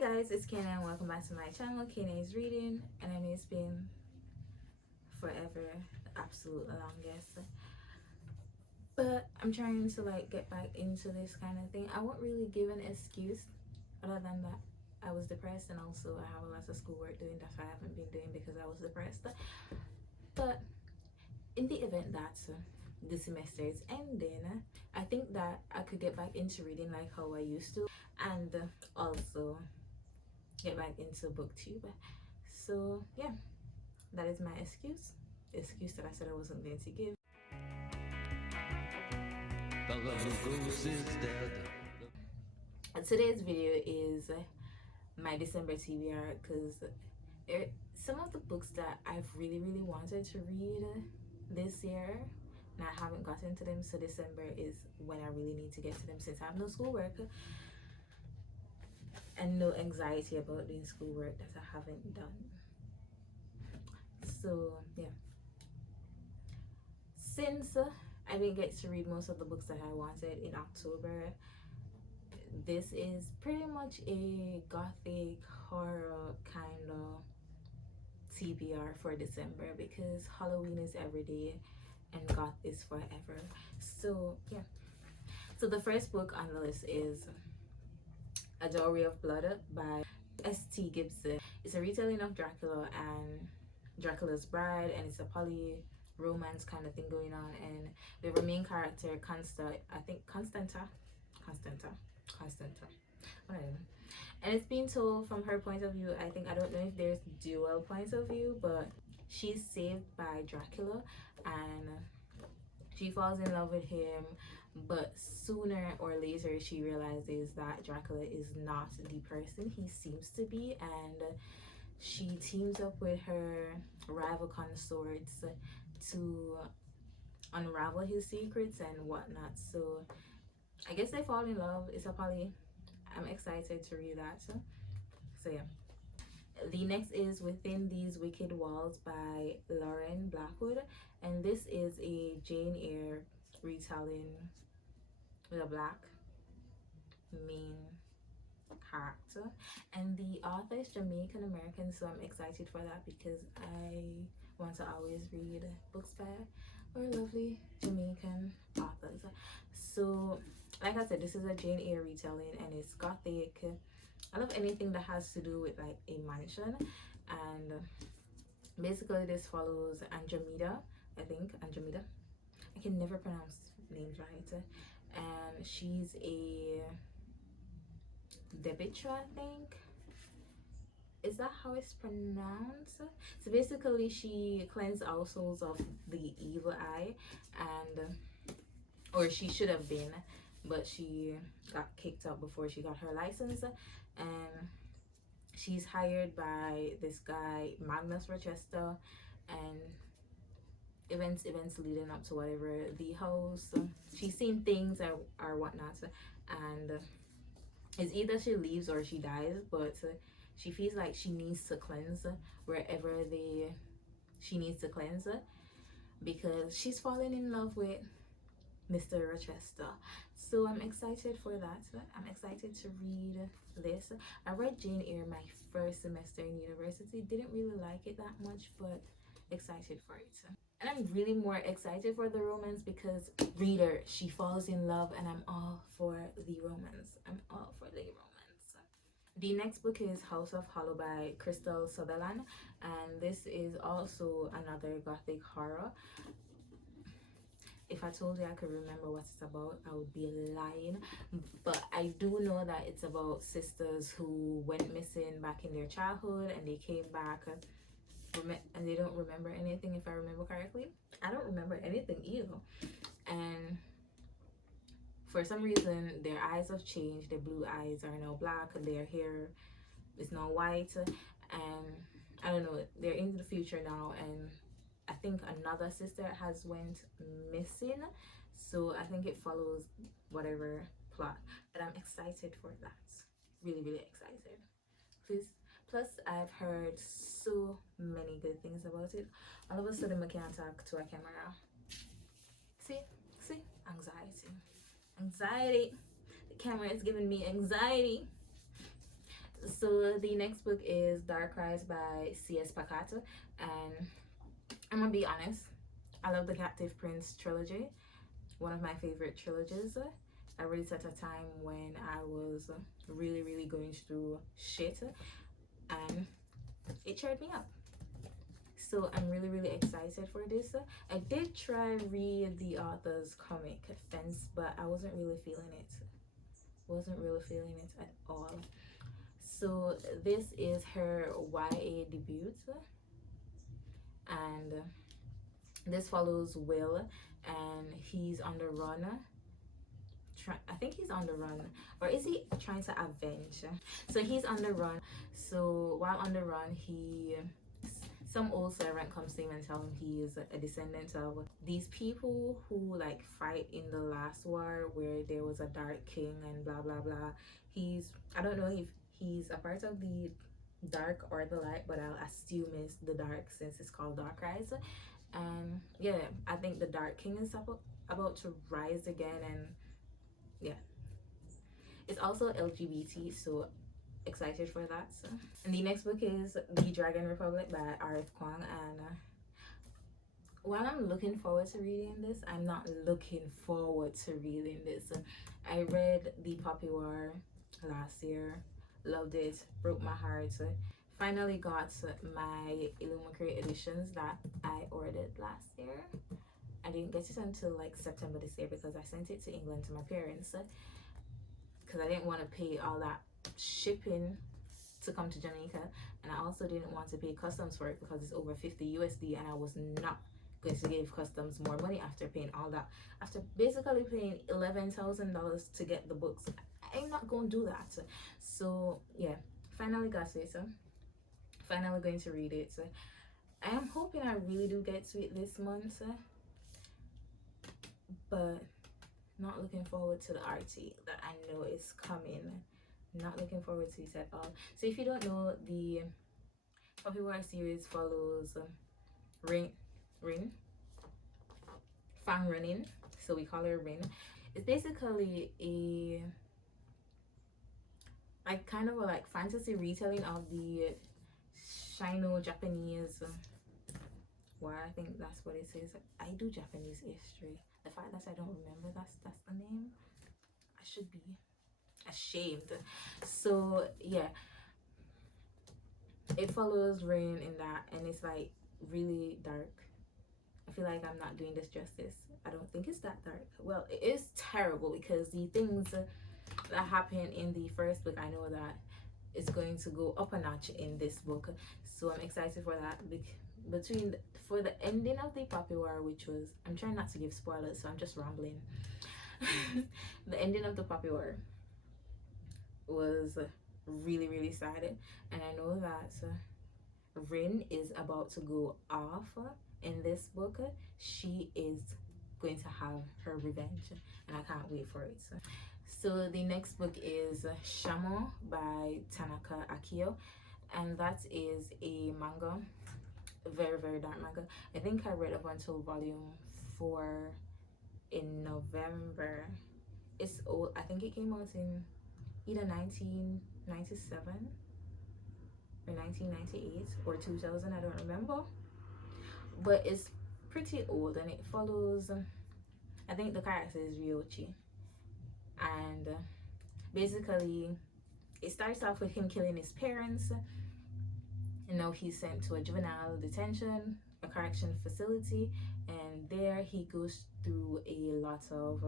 guys, it's Kena and welcome back to my channel. Kena is reading, and I know it's been forever, the absolute longest, but I'm trying to get back into this kind of thing. I won't really give an excuse other than that I was depressed, and also I have a lot of schoolwork doing. That's why I haven't been doing, because I was depressed. But in the event that the semester is ending, I think that I could get back into reading like how I used to, and also get back into booktube. So yeah, that is my excuse that I said I wasn't going to give. Today's video is my December TBR, because some of the books that I've really wanted to read this year and I haven't gotten to them, so December is when I really need to get to them, since I have no schoolwork and no anxiety about doing schoolwork that I haven't done. So yeah, since I didn't get to read most of the books that I wanted in October, this is pretty much a gothic horror kind of TBR for December, because Halloween is every day and goth is forever. So yeah, so the first book on the list is A Dory of Blood Up by S.T. Gibson. It's a retelling of Dracula and Dracula's Bride, and it's a poly romance kind of thing going on, and we have a main character, Constanta, whatever, and it's being told from her point of view. I don't know if there's dual points of view, but she's saved by Dracula and she falls in love with him, but sooner or later she realizes that Dracula is not the person he seems to be, and she teams up with her rival consorts to unravel his secrets and whatnot. So I guess they fall in love. It's a poly. I'm excited to read that. So yeah. The next is Within These Wicked Walls by Lauren Blackwood, and this is a Jane Eyre retelling with a black main character, and the author is Jamaican American, so I'm excited for that because I want to always read books by our lovely Jamaican authors. So like I said, this is a Jane Eyre retelling and it's gothic. I love anything that has to do with like a mansion, and basically this follows Andromeda. I can never pronounce names right, and she's a Debitra, I think. Is that how it's pronounced? So basically she cleansed our souls of the evil eye, and or she should have been, but she got kicked out before she got her license, and she's hired by this guy Magnus Rochester, and events leading up to whatever the house, she's seen things or whatnot, and it's either she leaves or she dies, but she feels like she needs to cleanse wherever she needs to cleanse, because she's fallen in love with Mr. Rochester. So I'm excited for that. I'm excited to read this. I read Jane Eyre my first semester in university. Didn't really like it that much, but excited for it. And I'm really more excited for the romance because reader, she falls in love, and I'm all for the romance. The next book is House of Hollow by Crystal Sutherland, and this is also another gothic horror. If I told you I could remember what it's about, I would be lying, but I do know that it's about sisters who went missing back in their childhood, and they came back and they don't remember anything, if I remember correctly. I don't remember anything either, and for some reason their eyes have changed. Their blue eyes are now black, and their hair is now white, and I don't know, they're into the future now, and I think another sister has went missing, so I think it follows whatever plot, but I'm excited for that. Really excited. Plus I've heard so many good things about it. All of a sudden I can't talk to a camera. See, anxiety. The camera is giving me anxiety. So the next book is Darkrise by C.S. Pacato, and I'm gonna be honest, I love the Captive Prince trilogy, one of my favorite trilogies. I read it at a time when I was really going through shit, and it cheered me up. So I'm really excited for this. I did try read the author's comic Fence, but I wasn't really feeling it. Wasn't really feeling it at all. So this is her YA debut, and this follows Will, and he's on the run. I think he's on the run, or is he trying to avenge? So he's on the run. So while on the run, some old servant comes to him and tell him he is a descendant of these people who like fight in the last war where there was a dark king and blah blah blah. I don't know if he's a part of the dark or the light, but I'll assume it's the dark since it's called Darkrise. And yeah, I think the dark king is about to rise again, and yeah, it's also LGBT, so excited for that. So. And the next book is The Dragon Republic by R.F. Kuang, and while I'm looking forward to reading this, I'm not looking forward to reading this. I read The Poppy War last year, loved it, broke my heart. Finally got my Illumicrate editions that I ordered last year. I didn't get it until like September this year because I sent it to England to my parents because I didn't want to pay all that shipping to come to Jamaica, and I also didn't want to pay customs for it because it's over 50 USD, and I was not going to give customs more money after paying all that. After basically paying $11,000 to get the books, I'm not going to do that. So yeah, finally got it. Finally going to read it. I am hoping I really do get to it this month, but not looking forward to the RT that I know is coming. Not looking forward to it at all. So if you don't know, the Poppy War series follows Rin, Fang Running, so we call her Rin. It's basically a like kind of a like fantasy retelling of the Shino Japanese war. I think that's what it says. I do Japanese history. The fact that I don't remember that's the name, I should be ashamed. So yeah, it follows Rain in that, and it's like really dark. I feel like I'm not doing this justice. I don't think it's that dark. Well, it is terrible because the things that happen in the first book, I know that it's going to go up a notch in this book, so I'm excited for that. For the ending of the Poppy War, which was, I'm trying not to give spoilers, so I'm just rambling. The ending of the Poppy War was really sad, and I know that Rin is about to go off in this book. She is going to have her revenge, and I can't wait for it. So the next book is Shamo by Tanaka Akio, and that is a manga, very dark manga. I think I read up until volume 4 in November. It's old. I think it came out in either 1997 or 1998 or 2000, I don't remember, but it's pretty old, and it follows, I think the character is Ryochi, and basically it starts off with him killing his parents, and now he's sent to a juvenile detention, a correction facility, and there he goes through a lot of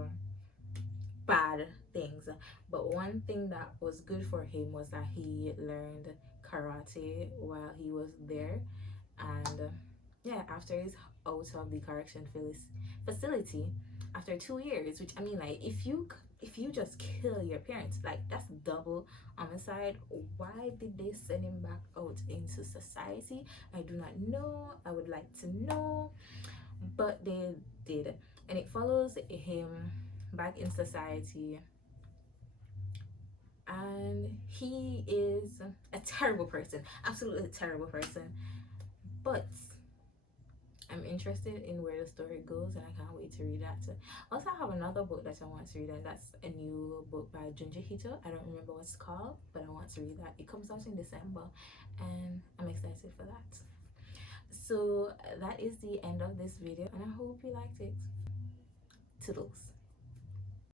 bad things. But one thing that was good for him was that he learned karate while he was there, and yeah, after he's out of the correction facility after 2 years, which I mean, like, if you just kill your parents, like, that's double homicide. Why did they send him back out into society? I do not know. I would like to know, but they did, and it follows him back in society, and he is a terrible person, absolutely terrible person, but I'm interested in where the story goes, and I can't wait to read that. Also, I have another book that I want to read, and that's a new book by Junji Hito. I don't remember what it's called, but I want to read that. It comes out in December, and I'm excited for that. So that is the end of this video, and I hope you liked it. Toodles.